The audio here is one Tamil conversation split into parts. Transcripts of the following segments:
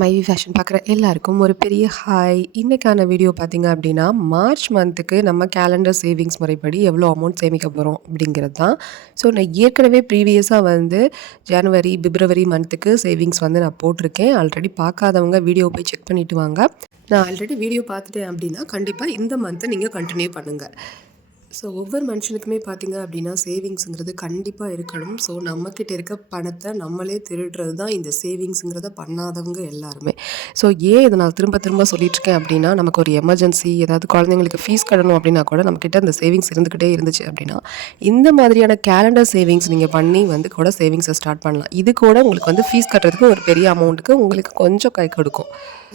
மைவி ஃபேஷன் பார்க்குற எல்லாருக்கும் ஒரு பெரிய ஹாய். இன்றைக்கான வீடியோ பார்த்திங்க அப்படின்னா, மார்ச் மந்த்துக்கு நம்ம கேலண்டர் சேவிங்ஸ் முறைப்படி எவ்வளோ அமௌண்ட் சேமிக்க போகிறோம் அப்படிங்கிறது தான். ஸோ நான் ஏற்கனவே ப்ரீவியஸாக வந்து ஜனவரி, பிப்ரவரி மந்த்துக்கு சேவிங்ஸ் வந்து நான் போட்டிருக்கேன். ஆல்ரெடி பார்க்காதவங்க வீடியோ போய் செக் பண்ணிவிட்டு வாங்க. நான் ஆல்ரெடி வீடியோ பார்த்துட்டேன் அப்படின்னா கண்டிப்பாக இந்த மந்த்தை நீங்கள் கண்டினியூ பண்ணுங்கள். ஸோ ஒவ்வொரு மனுஷனுக்குமே பார்த்திங்க அப்படின்னா சேவிங்ஸுங்கிறது கண்டிப்பாக இருக்கணும். ஸோ நம்மக்கிட்ட இருக்க பணத்தை நம்மளே திருடுறது தான் இந்த சேவிங்ஸுங்கிறத பண்ணாதவங்க எல்லாருமே. ஸோ ஏன் இதை நான் திரும்ப திரும்ப சொல்லிட்டுருக்கேன் அப்படின்னா, நமக்கு ஒரு எமர்ஜென்சி, ஏதாவது குழந்தைங்களுக்கு ஃபீஸ் கட்டணும் அப்படின்னா கூட நம்மக்கிட்ட அந்த சேவிங்ஸ் இருந்துக்கிட்டே இருந்துச்சு அப்படின்னா, இந்த மாதிரியான கேலண்டர் சேவிங்ஸ் நீங்கள் பண்ணி வந்து கூட சேவிங்ஸை ஸ்டார்ட் பண்ணலாம். இது கூட உங்களுக்கு வந்து ஃபீஸ் கட்டுறதுக்கு ஒரு பெரிய அமௌண்ட்டுக்கு உங்களுக்கு கொஞ்சம் கை கொடுக்கும்.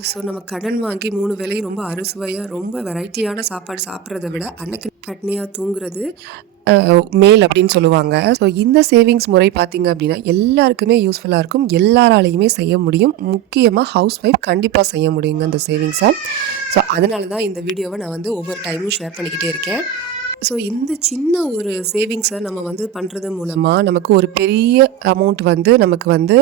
ஸோ நம்ம கடன் வாங்கி 3 வேளையும் ரொம்ப அறுசுவையாக ரொம்ப வெரைட்டியான சாப்பாடு சாப்பிட்றத விட அன்னைக்கு பட்னியாக தூங்குறது மேல் அப்படின்னு சொல்லுவாங்க. ஸோ இந்த சேவிங்ஸ் முறை பார்த்திங்க அப்படின்னா எல்லாருக்குமே யூஸ்ஃபுல்லாக இருக்கும். எல்லாராலையுமே செய்ய முடியும். முக்கியமாக ஹவுஸ் ஒய்ஃப் கண்டிப்பாக செய்ய முடியுங்க இந்த சேவிங்ஸை. ஸோ அதனால தான் இந்த வீடியோவை நான் வந்து ஒவ்வொரு டைமும் ஷேர் பண்ணிக்கிட்டே இருக்கேன். ஸோ இந்த சின்ன ஒரு சேவிங்ஸை நம்ம வந்து பண்ணுறது மூலமாக நமக்கு ஒரு பெரிய அமௌண்ட் வந்து நமக்கு வந்து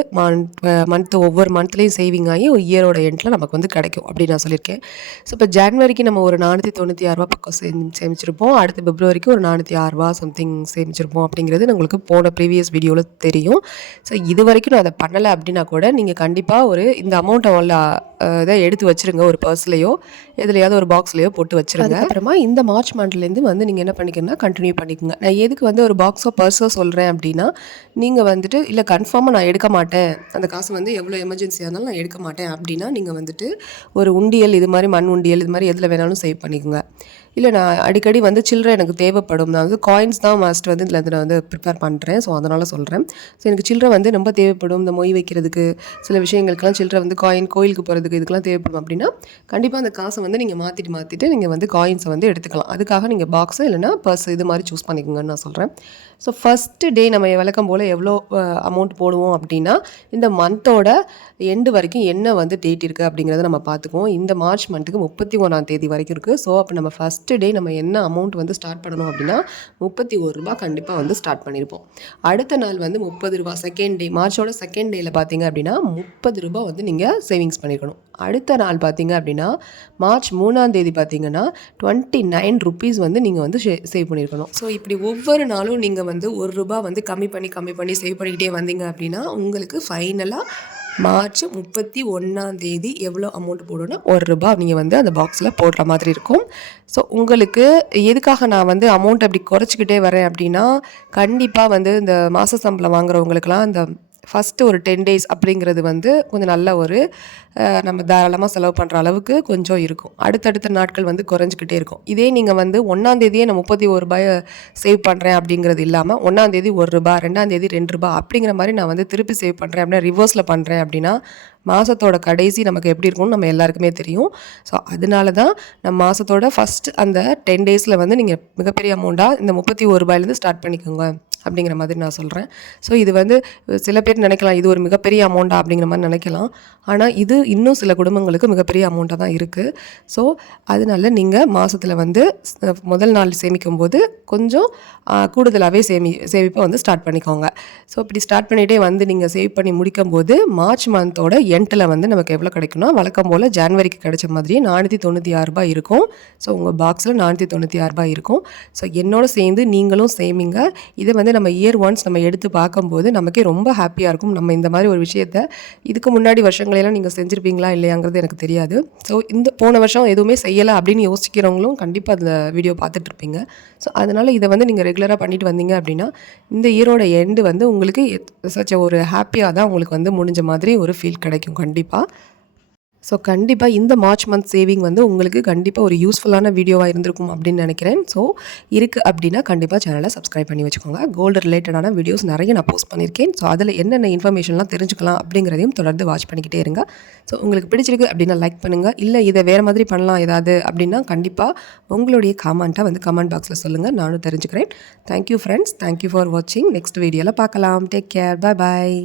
ஒவ்வொரு மந்த்லேயும் சேவிங் ஆகி ஒரு இயரோட எண்டில் நமக்கு வந்து கிடைக்கும் அப்படின்னு நான் சொல்லியிருக்கேன். ஸோ இப்போ ஜனவரிக்கு நம்ம ஒரு 496 பக்கம் சேமிச்சிருப்போம். அடுத்து பிப்ரவரிக்கு ஒரு 406 சம்திங் சேமிச்சிருப்போம் அப்படிங்கிறது உங்களுக்கு போன ப்ரீவியஸ் வீடியோவில் தெரியும். ஸோ இது வரைக்கும் நான் அதை பண்ணலை அப்படின்னா கூட நீங்கள் கண்டிப்பாக ஒரு இந்த அமௌண்ட்டை இதை எடுத்து வச்சுருங்க. ஒரு பர்ஸ்லையோ எதுலையாவது ஒரு பாக்ஸ்லையோ போட்டு வச்சுருங்க. அப்புறமா இந்த மார்ச் மந்த்லேருந்து வந்து நீங்கள் என்ன பண்ணிக்கணும்னா கண்டினியூ பண்ணிக்கோங்க. நான் எதுக்கு வந்து ஒரு பாக்ஸோ பர்ஸோ சொல்கிறேன் அப்படின்னா, நீங்கள் வந்துட்டு இல்லை கன்ஃபார்மாக நான் எடுக்க மாட்டேன், அந்த காசு வந்து எவ்வளோ எமர்ஜென்சியாக இருந்தாலும் நான் எடுக்க மாட்டேன் அப்படின்னா நீங்கள் வந்துட்டு ஒரு உண்டியல், இது மாதிரி மண் உண்டியல், இது மாதிரி எதில் வேணாலும் சேவ் பண்ணிக்கோங்க. இல்லை நான் அடிக்கடி வந்து சில்லறை எனக்கு தேவைப்படும், நான் வந்து காயின்ஸ் தான் மஸ்ட் வந்து இதில் நான் வந்து ப்ரிப்பேர் பண்ணுறேன். ஸோ அதனால் சொல்கிறேன். ஸோ எனக்கு சில்லறை வந்து ரொம்ப தேவைப்படும், இந்த மொய் வைக்கிறதுக்கு சில விஷயங்களுக்கெல்லாம் சில்லறை வந்து காயின் கோயிலுக்கு போகிறதுக்கு இதுக்கெல்லாம் தேவைப்படும் அப்படின்னா கண்டிப்பாக அந்த காசை வந்து நீங்கள் மாற்றிட்டு நீங்கள் வந்து காயின்ஸை வந்து எடுத்துக்கலாம். அதுக்காக நீங்கள் பாக்ஸு இல்லைனா பர்ஸ் இது மாதிரி சூஸ் பண்ணிக்கோங்கன்னு நான் சொல்கிறேன். ஸோ ஃபஸ்ட்டு டே நம்ம வழக்கம் போல் எவ்வளோ அமௌண்ட் போடுவோம் அப்படின்னா, இந்த மந்தோட எண்டு வரைக்கும் என்ன வந்து டேட் இருக்குது அப்படிங்கிறத நம்ம பார்த்துக்குவோம். இந்த மார்ச் மந்த்துக்கு 31ஆம் தேதி வரைக்கும் இருக்குது. ஸோ அப்போ நம்ம ஃபஸ்ட்டு டே நம்ம என்ன அமௌண்ட் வந்து ஸ்டார்ட் பண்ணணும் அப்படின்னா ₹31 கண்டிப்பாக வந்து ஸ்டார்ட் பண்ணியிருப்போம். அடுத்த நாள் வந்து ₹30 செகண்ட் டே, மார்ச்சோட செகண்ட் டேயில் பார்த்தீங்க அப்படின்னா ₹30 வந்து நீங்கள் சேவிங்ஸ் பண்ணிக்கணும். அடுத்த நாள் பார்த்தீங்க அப்படின்னா மார்ச் 3ஆம் தேதி பார்த்தீங்கன்னா ₹29 வந்து நீங்கள் வந்து சேவ் பண்ணியிருக்கணும். ஸோ இப்படி ஒவ்வொரு நாளும் நீங்கள் வந்து ₹1 வந்து கம்மி பண்ணி சேவ் பண்ணிக்கிட்டே வந்தீங்க அப்படின்னா உங்களுக்கு ஃபைனலாக மார்ச் 31ஆம் தேதி எவ்வளோ அமௌண்ட் போடணும்னா ₹1 நீங்கள் வந்து அந்த பாக்ஸில் போடுற மாதிரி இருக்கும். ஸோ உங்களுக்கு எதுக்காக நான் வந்து அமௌண்ட் அப்படி குறைச்சிக்கிட்டே வரேன் அப்படின்னா, கண்டிப்பாக வந்து இந்த மாத சம்பளம் வாங்குறவங்களுக்கெல்லாம் இந்த ஃபஸ்ட்டு ஒரு 10 டேஸ் அப்படிங்கிறது வந்து கொஞ்சம் நல்ல ஒரு நம்ம தாராளமாக செலவு பண்ணுற அளவுக்கு கொஞ்சம் இருக்கும். அடுத்தடுத்த நாட்கள் வந்து குறைஞ்சிக்கிட்டே இருக்கும். இதே நீங்கள் வந்து 1ஆம் தேதியே நான் ₹31 சேவ் பண்ணுறேன் அப்படிங்கிறது இல்லாமல் 1ஆம் தேதி ₹1, 2ஆம் தேதி ₹2 அப்படிங்கிற மாதிரி நான் வந்து திருப்பி சேவ் பண்ணுறேன் அப்படின்னா ரிவர்ஸில் பண்ணுறேன் அப்படின்னா மாதத்தோட கடைசி நமக்கு எப்படி இருக்கும்னு நம்ம எல்லாருக்குமே தெரியும். ஸோ அதனால தான் நம்ம மாதத்தோட ஃபஸ்ட் அந்த 10 டேஸில் வந்து நீங்கள் மிகப்பெரிய அமௌண்ட்டாக இந்த ₹31 ஸ்டார்ட் பண்ணிக்கோங்க அப்படிங்கிற மாதிரி நான் சொல்கிறேன். ஸோ இது வந்து சில பேர் நினைக்கலாம் இது ஒரு மிகப்பெரிய அமௌண்ட்டா அப்படிங்கிற மாதிரி நினைக்கலாம். ஆனால் இது இன்னும் சில குடும்பங்களுக்கு மிகப்பெரிய அமௌண்ட்டாக தான் இருக்குது. ஸோ அதனால நீங்கள் மாதத்தில் வந்து முதல் நாள் சேமிக்கும் போது கொஞ்சம் கூடுதலாகவே சேமிப்பை வந்து ஸ்டார்ட் பண்ணிக்கோங்க. ஸோ இப்படி ஸ்டார்ட் பண்ணிகிட்டே வந்து நீங்கள் சேவ் பண்ணி முடிக்கும் போது மார்ச் மந்தோட எண்டில் வந்து நமக்கு எவ்வளோ கிடைக்கும்னா வழக்கம் போல் ஜனவரிக்கு கிடைச்ச மாதிரியே ₹496 இருக்கும். ஸோ உங்கள் பாக்ஸில் ₹496 இருக்கும். ஸோ என்னோட சேர்ந்து நீங்களும் சேமிங்க. இதை வந்து நம்ம இயர் ஒன்ஸ் நம்ம எடுத்து பார்க்கும்போது நமக்கே ரொம்ப ஹாப்பியாக இருக்கும். நம்ம இந்த மாதிரி ஒரு விஷயத்தை இதுக்கு முன்னாடி வருஷங்களெல்லாம் நீங்கள் செஞ்சுருப்பீங்களா இல்லையாங்கிறது எனக்கு தெரியாது. ஸோ இந்த போன வருஷம் எதுவுமே செய்யலை அப்படின்னு யோசிக்கிறவங்களும் கண்டிப்பாக அதில் வீடியோ பார்த்துட்ருப்பீங்க. ஸோ அதனால் இதை வந்து நீங்கள் ரெகுலராக பண்ணிட்டு வந்தீங்க அப்படின்னா இந்த இயரோட எண்டு வந்து உங்களுக்கு ஒரு ஹாப்பியாக தான் உங்களுக்கு வந்து முடிஞ்ச மாதிரி ஒரு ஃபீல் கிடைக்கும் கண்டிப்பாக. ஸோ கண்டிப்பாக இந்த மார்ச் மந்த் சேவிங் வந்து உங்களுக்கு கண்டிப்பாக ஒரு யூஸ்ஃபுல்லான வீடியோவாக இருந்திருக்கும் அப்படின்னு நினைக்கிறேன். ஸோ இருக்குது அப்படின்னா கண்டிப்பாக சேனலை சப்ஸ்கிரைப் பண்ணி வச்சுக்கோங்க. கோல்டு ரிலேட்டடான வீடியோஸ் நிறைய நான் போஸ்ட் பண்ணியிருக்கேன். ஸோ அதில் என்னென்ன இன்ஃபர்மேஷன்லாம் தெரிஞ்சுக்கலாம் அப்படிங்கிறதையும் தொடர்ந்து வாட்ச் பண்ணிக்கிட்டே இருங்க. ஸோ உங்களுக்கு பிடிச்சிருக்கு அப்படின்னா லைக் பண்ணுங்கள். இல்லை இதை வேறு மாதிரி பண்ணலாம் ஏதாவது அப்படின்னா கண்டிப்பாக உங்களுடைய கமெண்ட்டை வந்து கமெண்ட் பாக்ஸில் சொல்லுங்கள், நானும் தெரிஞ்சுக்கிறேன். தேங்க்யூ ஃப்ரெண்ட்ஸ், தேங்க்யூ ஃபார் வாட்சிங். நெக்ஸ்ட் வீடியோவில் பார்க்கலாம். டேக் கேர், பாய்.